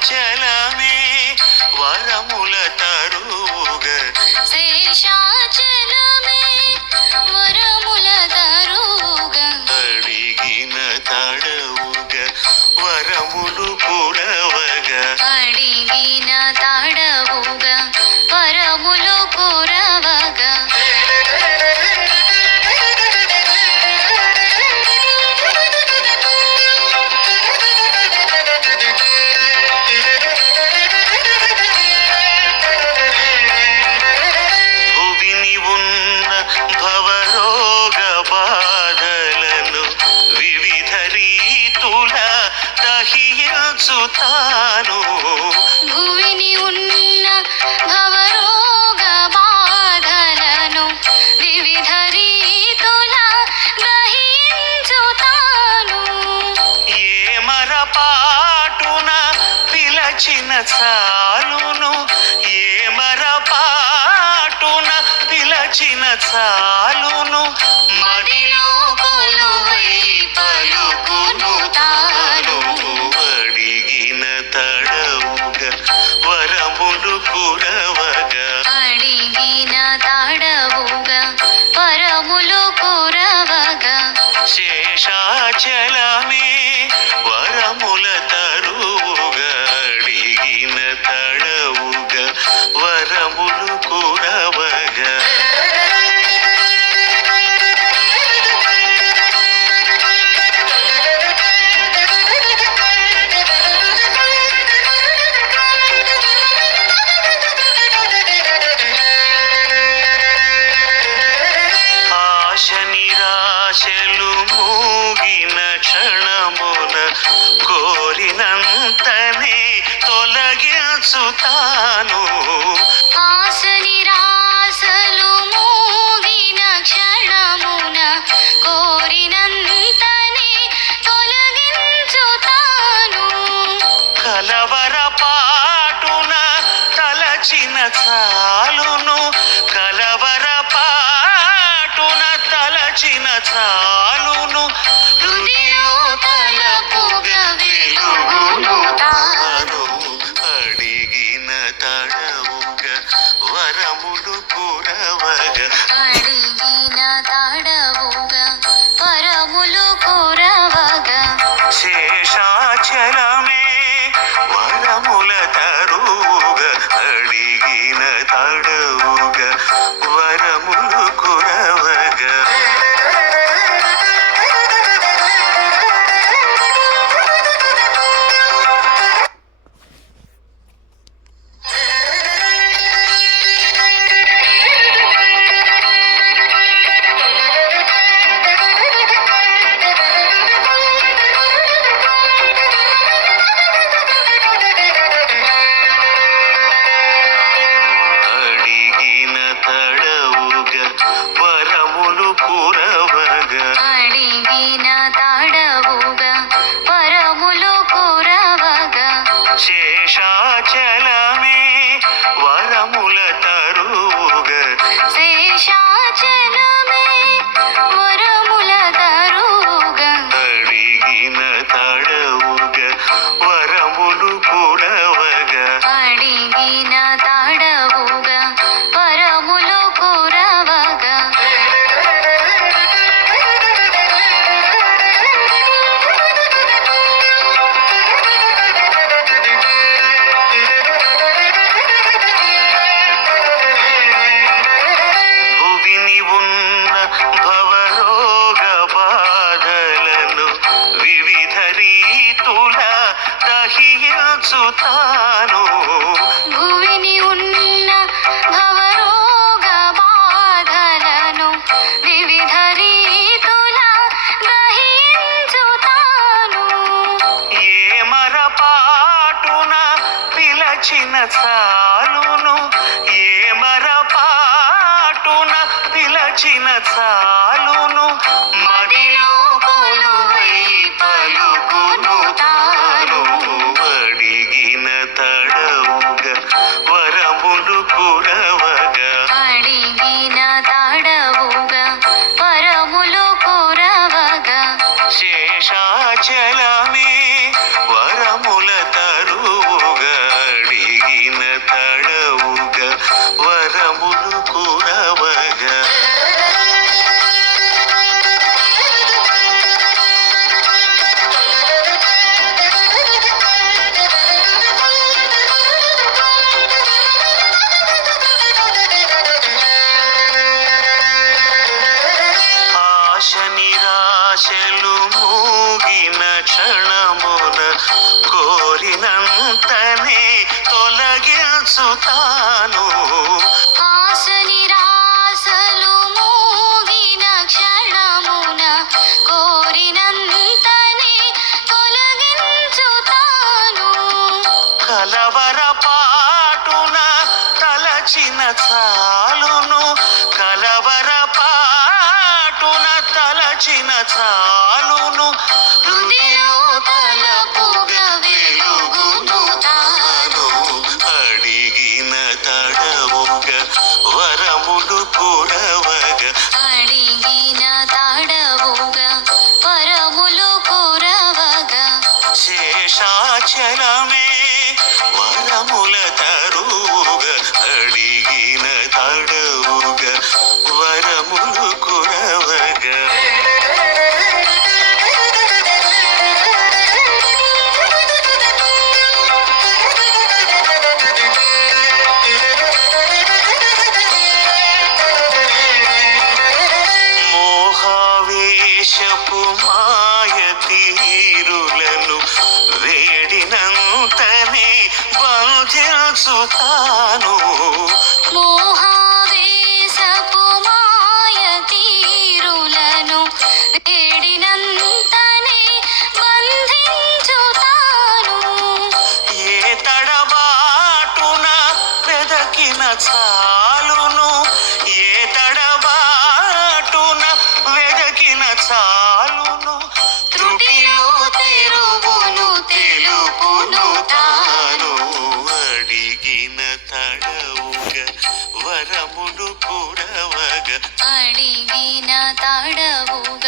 见了。పిలచిన చాలును ఏమరపాటున పిలచిన చాలును. கடல் చూస్తాను. ఆశ నిరాశలు మూగిన క్షణమున కోరినంతని తొలగించుతాను. కలవర కహియచుతాను భూమిని ఉన్న భవరోగ బాధలను వివిధ రీతుల గ్రహించుతాను. ఏ మరపాటున పిలచిన సా చాలును కలవర పాటున తలచిన చాలును. అడిగిన తడవుగ వరములు కూడవగ అడిగిన తడవుగ వరములు కూరవగ. శేషాచల ತಾನು ಮಾತಾಡವುಗ